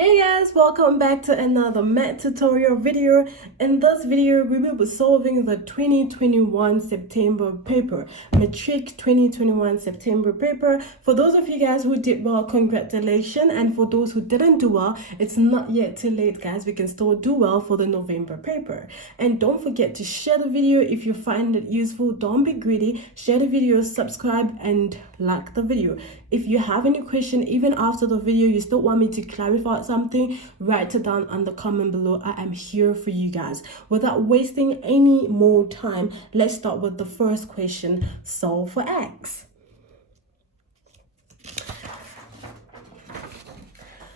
Hey guys, welcome back to another math tutorial video. In this video, we will be solving the 2021 September paper, Matric 2021 September paper. For those of you guys who did well, congratulations. And for those who didn't do well, it's not yet too late, guys. We can still do well for the November paper. And don't forget to share the video if you find it useful. Don't be greedy. Share the video, subscribe, and like the video. If you have any question, even after the video, you still want me to clarify something, write it down on the comment below. I am here for you guys. Without wasting any more time, let's start with the first question. Solve for x.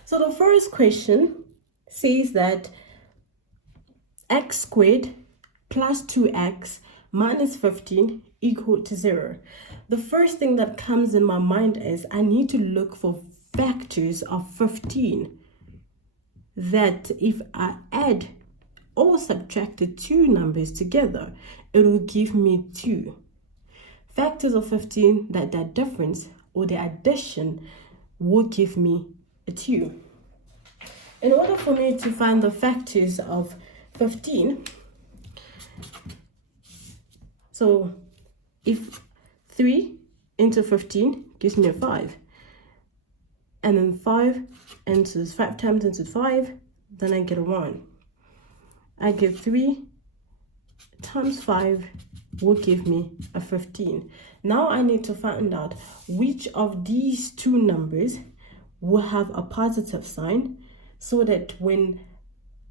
So the first question says that x squared plus 2x minus 15 equal to 0. The first thing that comes in my mind is I need to look for factors of 15 that if I add or subtract the two numbers together, it will give me 2. Factors of 15 that difference or the addition will give me a 2. In order for me to find the factors of 15, so if 3 into 15 gives me a 5, and then 5 times into 5, then I get a 1. I get 3 times 5 will give me a 15. Now I need to find out which of these two numbers will have a positive sign, so that when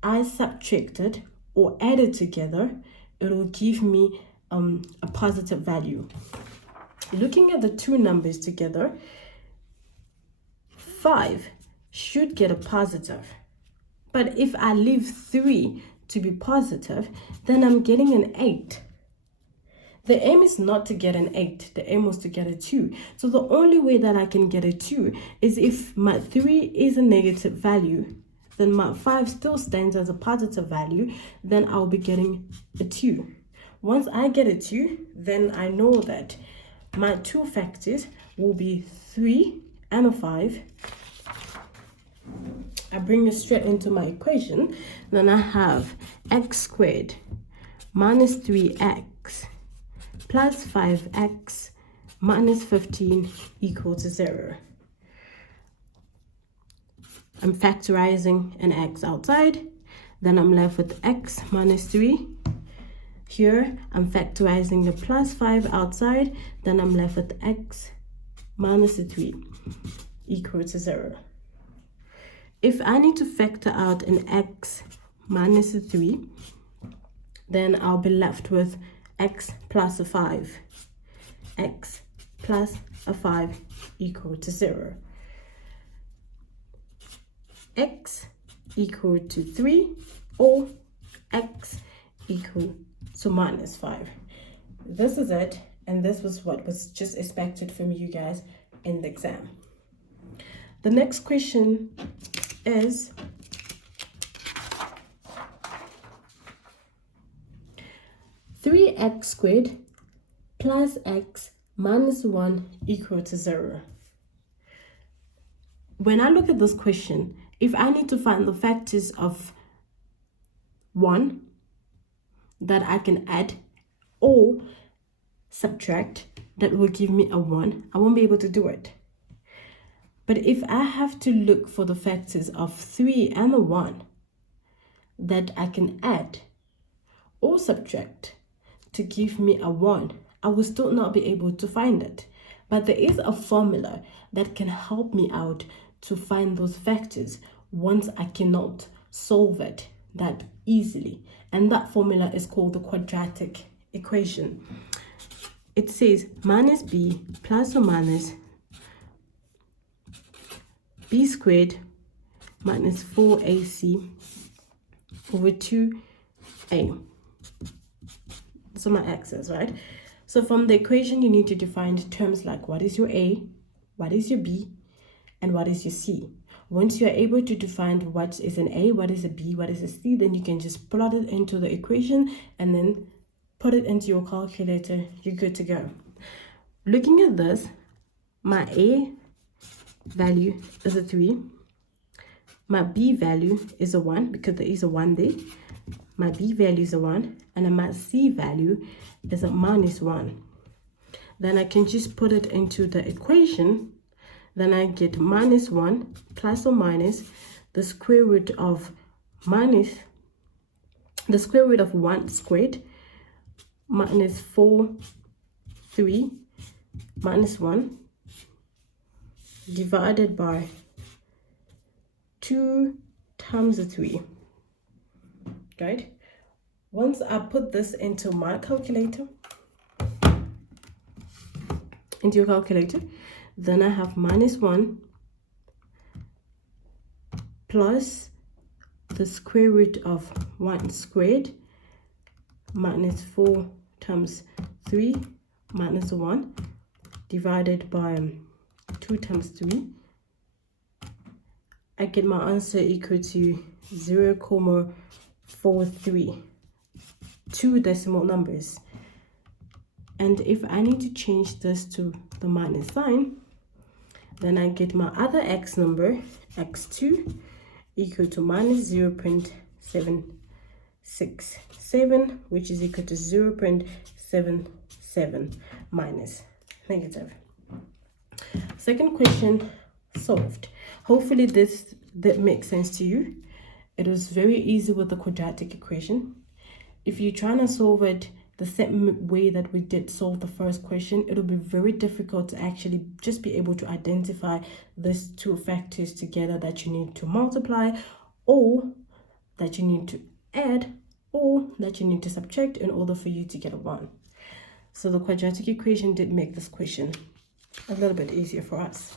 I subtract it or add it together, it will give me a positive value. Looking at the two numbers together, 5 should get a positive. But if I leave 3 to be positive, then I'm getting an 8. The aim is not to get an 8. The aim was to get a 2. So the only way that I can get a 2 is if my 3 is a negative value, then my 5 still stands as a positive value, then I'll be getting a 2. Once I get a 2, then I know that my two factors will be 3 and a 5. I bring it straight into my equation. Then I have x squared minus 3x plus 5x minus 15 equal to 0. I'm factorizing an x outside. Then I'm left with x minus 3. Here, I'm factorizing the plus 5 outside. Then I'm left with x minus 3 equal to 0. If I need to factor out an x minus 3, then I'll be left with x plus a 5. X plus a 5 equal to 0. X equal to 3 or x equal to minus 5. This is it, and this was what was just expected from you guys in the exam. The next question is three x squared plus x minus 1 equal to 0. When I look at this question, if I need to find the factors of 1 that I can add or subtract that will give me a 1, I won't be able to do it. But if I have to look for the factors of 3 and a 1 that I can add or subtract to give me a 1, I will still not be able to find it. But there is a formula that can help me out to find those factors once I cannot solve it that easily. And that formula is called the quadratic equation. It says minus b plus or minus b squared minus 4ac over 2a. So my x's, right? So from the equation, you need to define terms like what is your a, what is your b, and what is your c. Once you're able to define what is an a, what is a b, what is a c, then you can just plot it into the equation and then put it into your calculator. You're good to go. Looking at this, my a value is a 3. my b value is a 1 because there is a 1 there. My b value is a 1, and my c value is a -1. Then I can just put it into the equation. Then I get -1 plus or minus the square root of 1 squared minus 4, 3 minus 1 divided by 2 times the 3. Right? Once I put this into my calculator, then I have -1 plus the square root of 1 squared minus 4 times 3 minus 1 divided by 2 times 3. I get my answer equal to 0.43, 2 decimal numbers. And if I need to change this to the minus sign, then I get my other x number, x2, equal to minus 0.767, which is equal to 0.77 minus negative. Second question solved. Hopefully that makes sense to you. It was very easy with the quadratic equation. If you're trying to solve it the same way that we did solve the first question, it'll be very difficult to actually just be able to identify these two factors together that you need to multiply, or that you need to add, or that you need to subtract in order for you to get a 1. So the quadratic equation did make this question a little bit easier for us.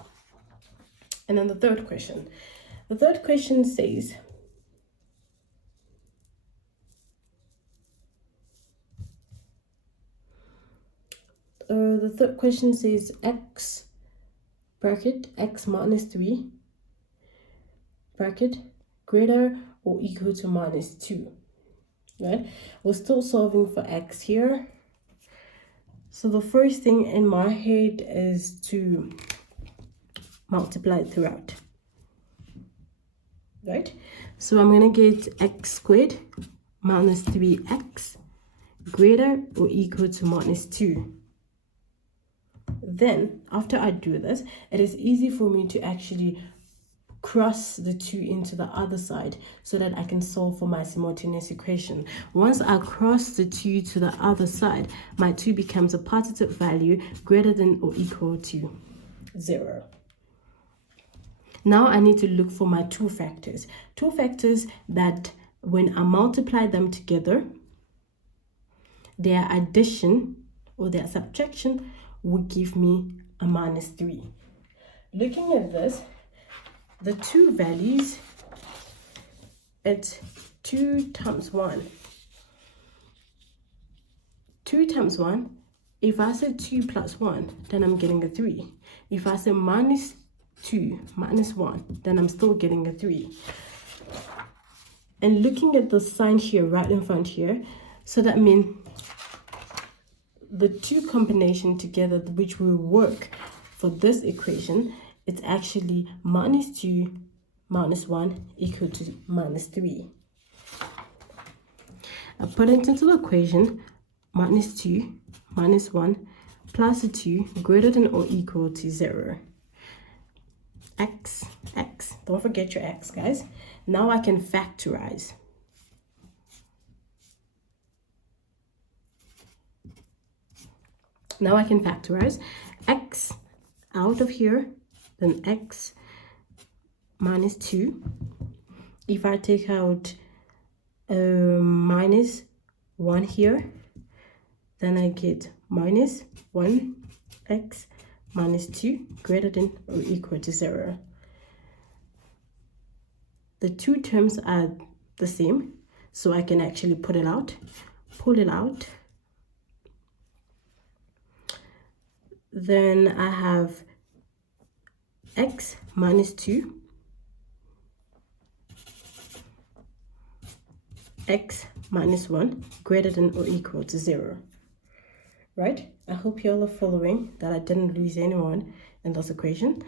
And then the third question. The third question says, x bracket x minus 3 bracket greater or equal to -2. Right? We're still solving for x here. So the first thing in my head is to multiply it throughout. Right? So I'm going to get x squared minus 3x greater or equal to -2. Then, after I do this, it is easy for me to actually cross the 2 into the other side so that I can solve for my simultaneous equation. Once I cross the 2 to the other side, my 2 becomes a positive value greater than or equal to 0. Now I need to look for my two factors that when I multiply them together, their addition or their subtraction will give me a -3. Looking at this, the two values, it's 2 times 1. 2 times 1, if I say 2 plus 1, then I'm getting a 3. If I say -2 minus 1, then I'm still getting a 3. And looking at the sign here, right in front here, so that means the two combination together, which will work for this equation, it's actually -2 minus 1 equal to -3. I put it into the equation, -2 minus 1 plus a 2 greater than or equal to 0. X, don't forget your x, guys. Now I can factorize. X out of here, then x minus 2. If I take out minus 1 here, then I get -1x minus 2 greater than or equal to 0. The two terms are the same, so I can actually pull it out. Then I have x minus 2, x minus 1 greater than or equal to 0. Right? I hope you all are following, that I didn't lose anyone in this equation.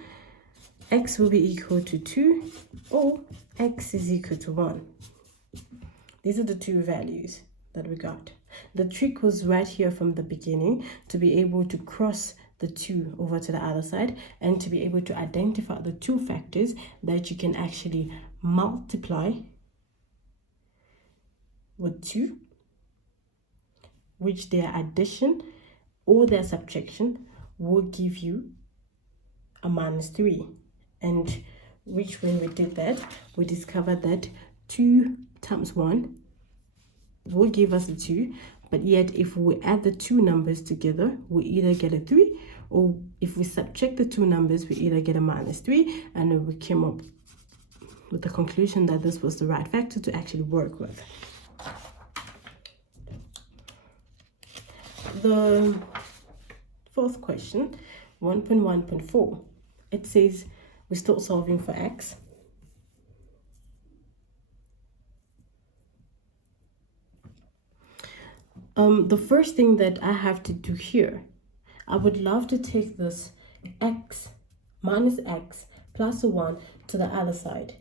X will be equal to 2, or x is equal to 1. These are the two values that we got. The trick was right here from the beginning to be able to cross the 2 over to the other side and to be able to identify the two factors that you can actually multiply with 2, which their addition or their subtraction will give you a -3. And which, when we did that, we discovered that 2 times 1 will give us a 2, but yet if we add the two numbers together, we either get a 3, or if we subtract the two numbers, we either get a -3, and then we came up with the conclusion that this was the right factor to actually work with. The fourth question, 1.1.4, it says we're still solving for x. The first thing that I have to do here, I would love to take this x minus x plus a 1 to the other side.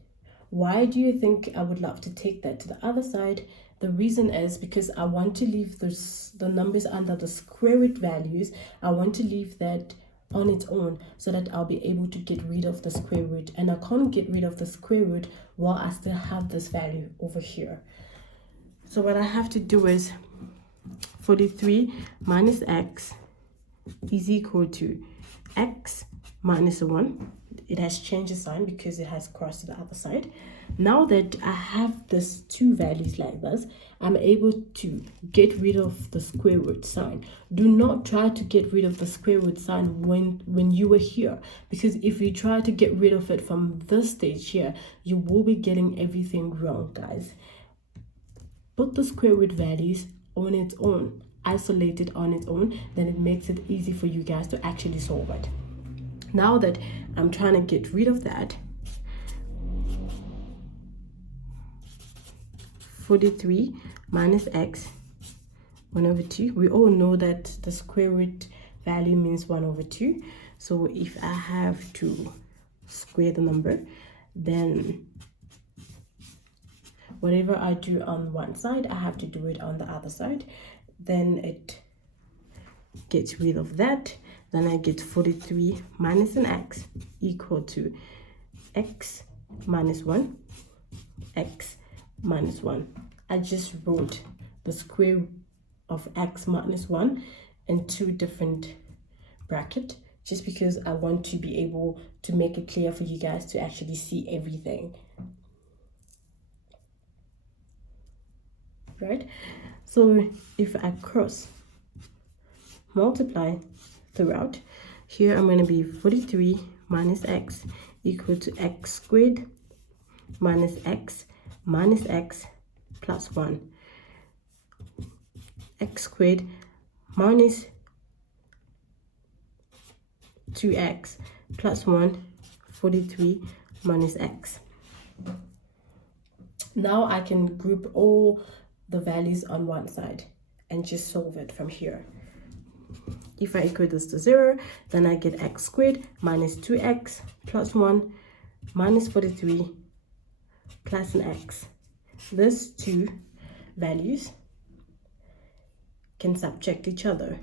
Why do you think I would love to take that to the other side? The reason is because I want to leave the numbers under the square root values. I want to leave that on its own so that I'll be able to get rid of the square root, and I can't get rid of the square root while I still have this value over here. So what I have to do is 43 minus x is equal to x minus a 1. It has changed the sign because it has crossed to the other side. Now that I have this two values like this, I'm able to get rid of the square root sign. Do not try to get rid of the square root sign when you were here, because if you try to get rid of it from this stage here, you will be getting everything wrong, guys. Put the square root values on its own, isolate it on its own, then it makes it easy for you guys to actually solve it. Now that I'm trying to get rid of that, 43 minus x 1 over 2. We all know that the square root value means 1 over 2. So if I have to square the number, then whatever I do on one side, I have to do it on the other side. Then it gets rid of that. Then I get 43 minus an x equal to x minus 1, x minus 1. I just wrote the square of x minus 1 in two different brackets just because I want to be able to make it clear for you guys to actually see everything. Right? So if I cross multiply throughout, here I'm going to be 43 minus x equal to x squared minus x plus 1. X squared minus 2x plus 1, 43 minus x. Now I can group all the values on one side and just solve it from here. If I equate this to 0, then I get x squared minus 2x plus 1 minus 43 plus an x. These two values can subtract each other.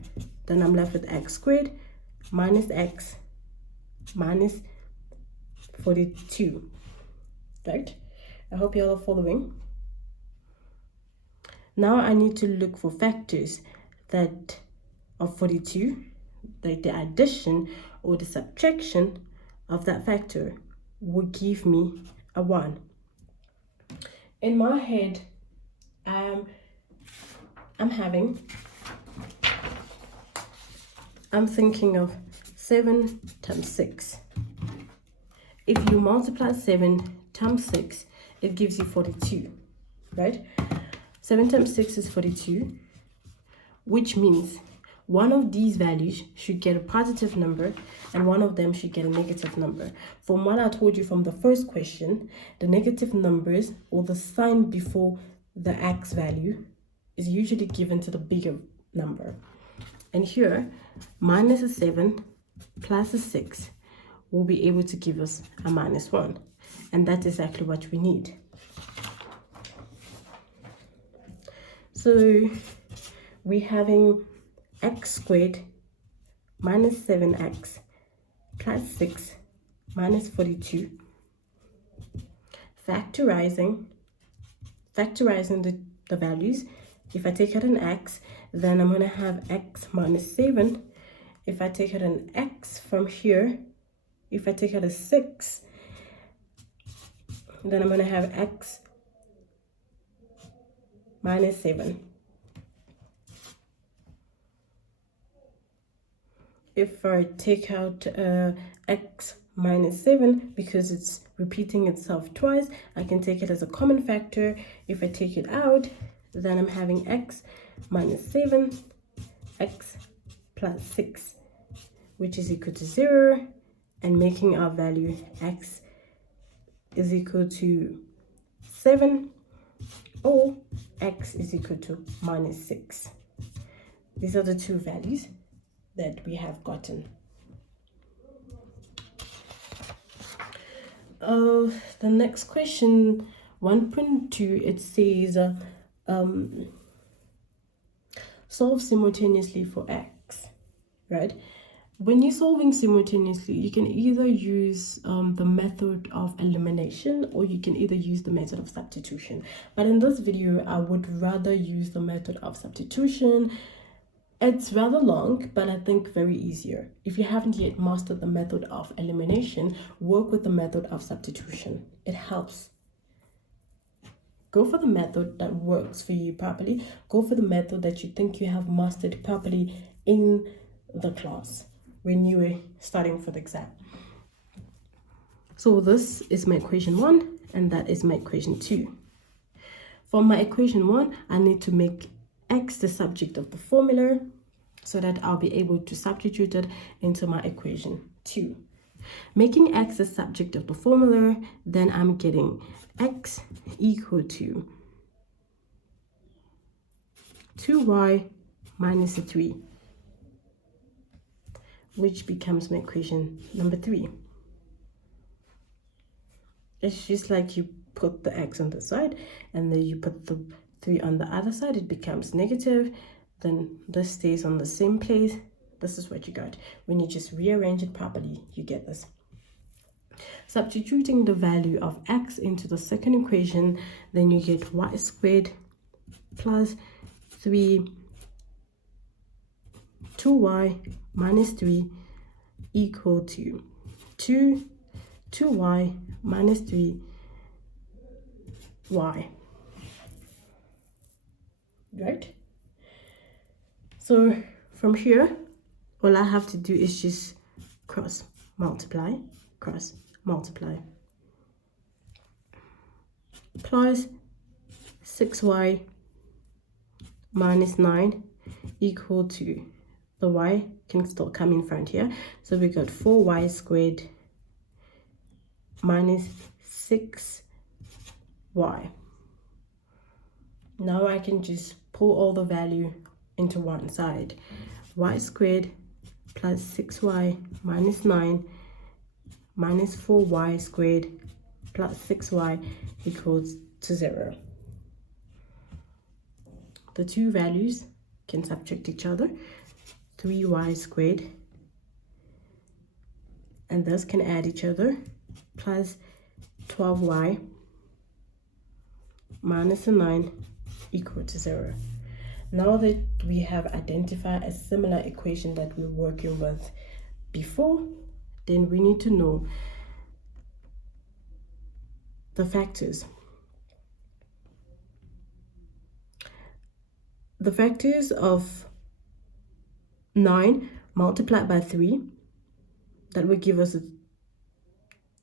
Then I'm left with x squared minus x minus 42. Right? I hope you all are following. Now I need to look for factors that of 42, like the addition or the subtraction of that factor will give me a 1. In my head, I'm thinking of 7 times 6. If you multiply 7 times 6, it gives you 42, right? 7 times 6 is 42, which means one of these values should get a positive number and one of them should get a negative number. From what I told you from the first question, the negative numbers or the sign before the x value is usually given to the bigger number. And here, minus a 7 plus a 6 will be able to give us a minus 1. And that's exactly what we need. So we're having x squared minus 7x plus 6 minus 42. Factorizing the values. If I take out an x, then I'm going to have x minus 7. If I take out an x from here, if I take out a 6, then I'm going to have x minus 7. If I take out x minus 7, because it's repeating itself twice, I can take it as a common factor. If I take it out, then I'm having x minus 7, x plus 6, which is equal to 0, and making our value x is equal to 7, or x is equal to minus 6. These are the two values that we have gotten. The next question, 1.2, it says solve simultaneously for x, right? When you're solving simultaneously, you can either use the method of elimination, or you can either use the method of substitution. But in this video, I would rather use the method of substitution. It's rather long, but I think very easier. If you haven't yet mastered the method of elimination, work with the method of substitution. It helps. Go for the method that works for you properly. Go for the method that you think you have mastered properly in the class when you were studying for the exam. So this is my equation 1, and that is my equation 2. For my equation 1, I need to make x the subject of the formula so that I'll be able to substitute it into my equation 2. Making x the subject of the formula, then I'm getting x equal to 2y minus 3, which becomes my equation number 3. It's just like you put the x on the side and then you put the 3 on the other side, it becomes negative. Then this stays on the same place. This is what you got. When you just rearrange it properly, you get this. Substituting the value of x into the second equation, then you get y squared plus 2y minus 3 equal to 2y minus 3y. Right? So from here, all I have to do is just cross multiply, plus 6y minus 9 equal to, the y can still come in front here, so we got 4y squared minus 6y. Now I can just pull all the value into one side. Y squared plus 6y minus 9 minus 4y squared plus 6y equals to 0. The two values can subtract each other. 3y squared, and those can add each other, plus 12y minus 9 equal to 0. Now that we have identified a similar equation that we're working with before, then we need to know the factors. The factors of 9 multiplied by 3, that will give us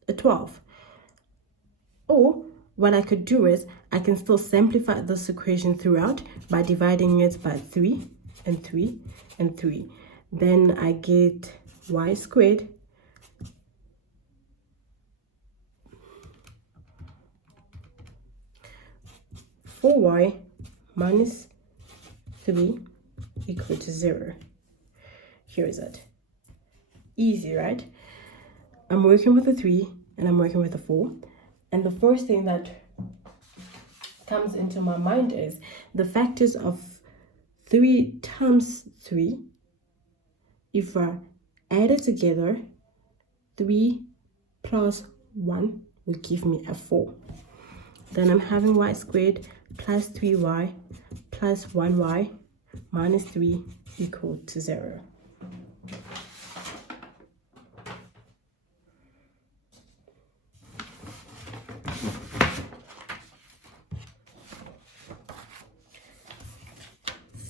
a 12. Or what I could do is I can still simplify this equation throughout by dividing it by 3 and 3 and 3. Then I get y squared (4y minus 3 equal to 0. Here is it. Easy, right? I'm working with a 3 and I'm working with a 4. And the first thing that comes into my mind is the factors of 3 times 3. If I add it together, 3 plus 1 will give me a 4. Then I'm having y squared plus 3y plus 1y minus 3 equal to 0.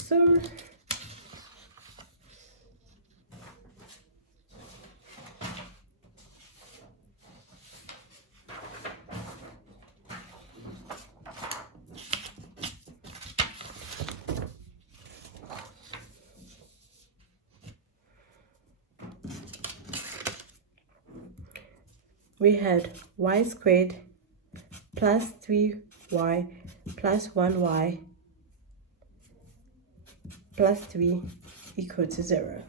So we had y squared plus 3y plus 1y plus 3 equal to 0.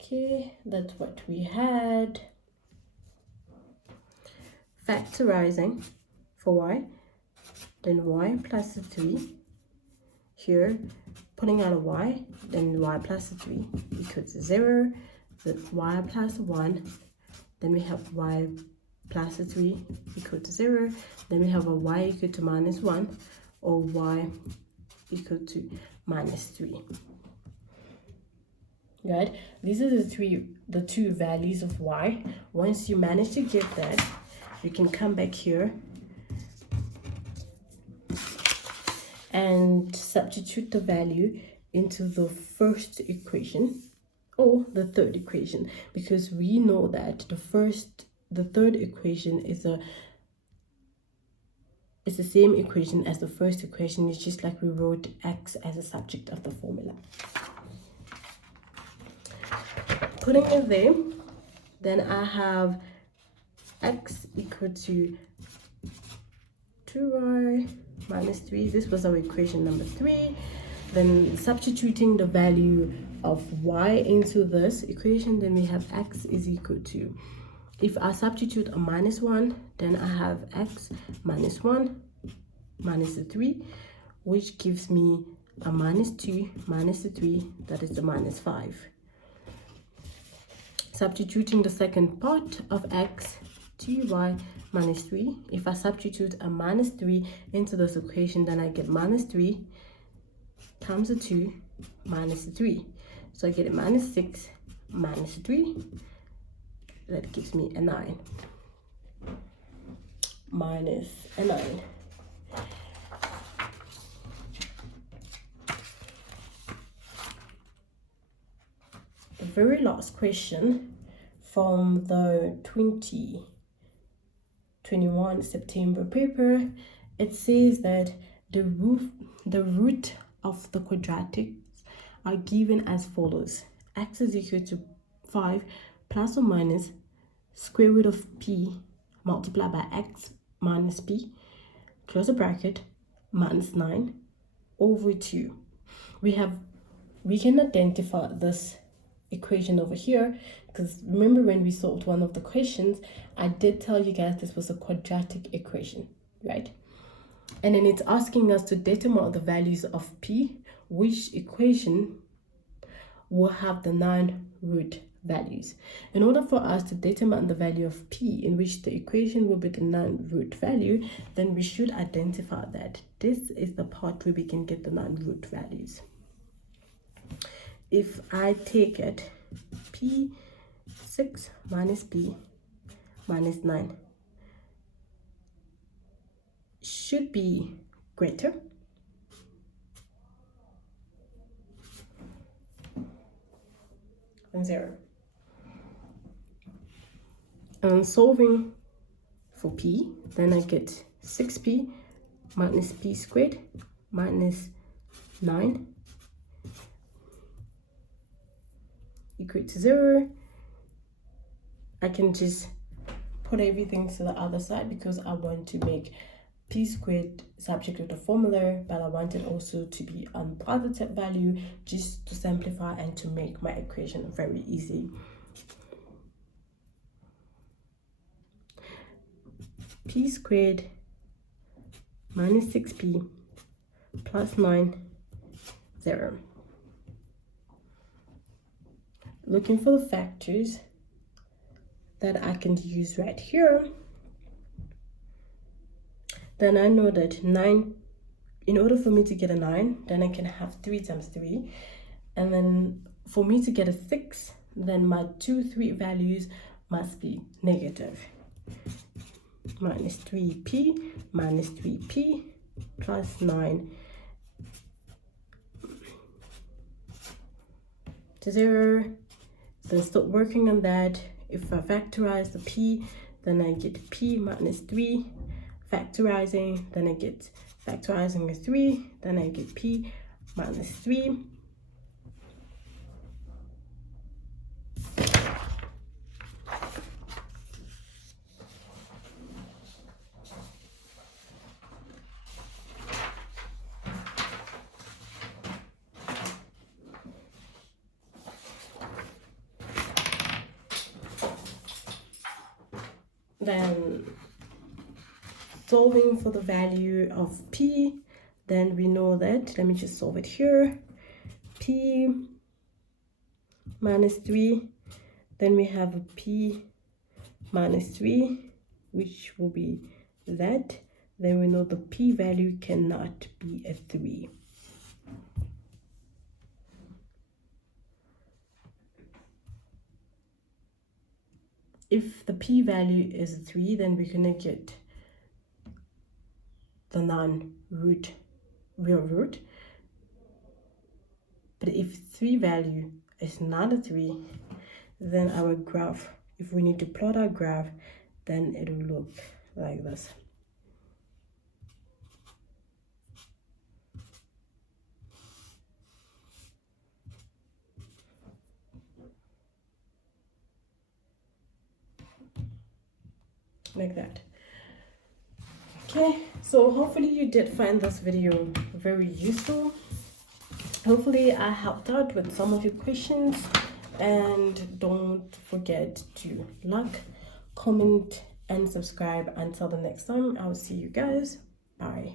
Okay, that's what we had. Factorizing for y, then y plus 3. Here, putting out a y, then y plus 3 equals to 0. Then y plus 1, then we have y plus 3 equal to 0. Then we have a y equal to minus 1, or y equal to minus 3. Right? These are the two values of y. Once you manage to get that, you can come back here and substitute the value into the first equation or the third equation, because we know that the third equation is the same equation as the first equation. It's just like we wrote x as a subject of the formula. Putting it there, then I have x equal to 2y minus 3. This was our equation number 3. Then substituting the value of y into this equation, then we have x is equal to, if I substitute a minus 1, then I have x minus 1 minus the 3, which gives me a minus 2 minus the 3, that is the minus 5. Substituting the second part of x, 2y minus 3. If I substitute a minus 3 into this equation, then I get minus 3 times the 2 minus the 3. So I get a minus 6 minus 3. That gives me a 9. Minus a 9. The very last question from the 2021 September paper, it says that the root of the quadratics are given as follows: x is equal to 5 plus or minus square root of p multiplied by x minus p, close the bracket, minus 9 over 2. We can identify this equation over here, because remember when we solved one of the questions, I did tell you guys this was a quadratic equation, right? And then it's asking us to determine the values of p, which equation will have the 9 root values. In order for us to determine the value of p, in which the equation will be the 9 root value, then we should identify that this is the part where we can get the 9 root values. If I take it, p6 minus p minus 9 should be greater than 0. And solving for p, then I get 6p minus p squared minus 9 equal to 0. I can just put everything to the other side because I want to make p squared subject to the formula, but I want it also to be a positive value, just to simplify and to make my equation very easy. p squared minus 6p plus 9, 0. Looking for the factors that I can use right here, then I know that 9, in order for me to get a 9, then I can have 3 times 3. And then for me to get a 6, then my 2, 3 values must be negative. Minus 3p minus 3p plus 9 to 0. Then start working on that. If I factorize the p, then I get p minus 3. Factorizing, then I get factorizing a 3, then I get p minus 3. Then solving for the value of p, then we know that, let me just solve it here, p minus 3, then we have a p minus 3, which will be that. Then we know the p value cannot be a 3. If the p value is 3, then we're gonna get the non-root real root. But if 3 value is not a 3, then our graph, if we need to plot our graph, then it will look like this. Like that. Okay, so hopefully you did find this video very useful. Hopefully I helped out with some of your questions, and don't forget to like, comment, and subscribe. Until the next time, I'll see you guys. Bye.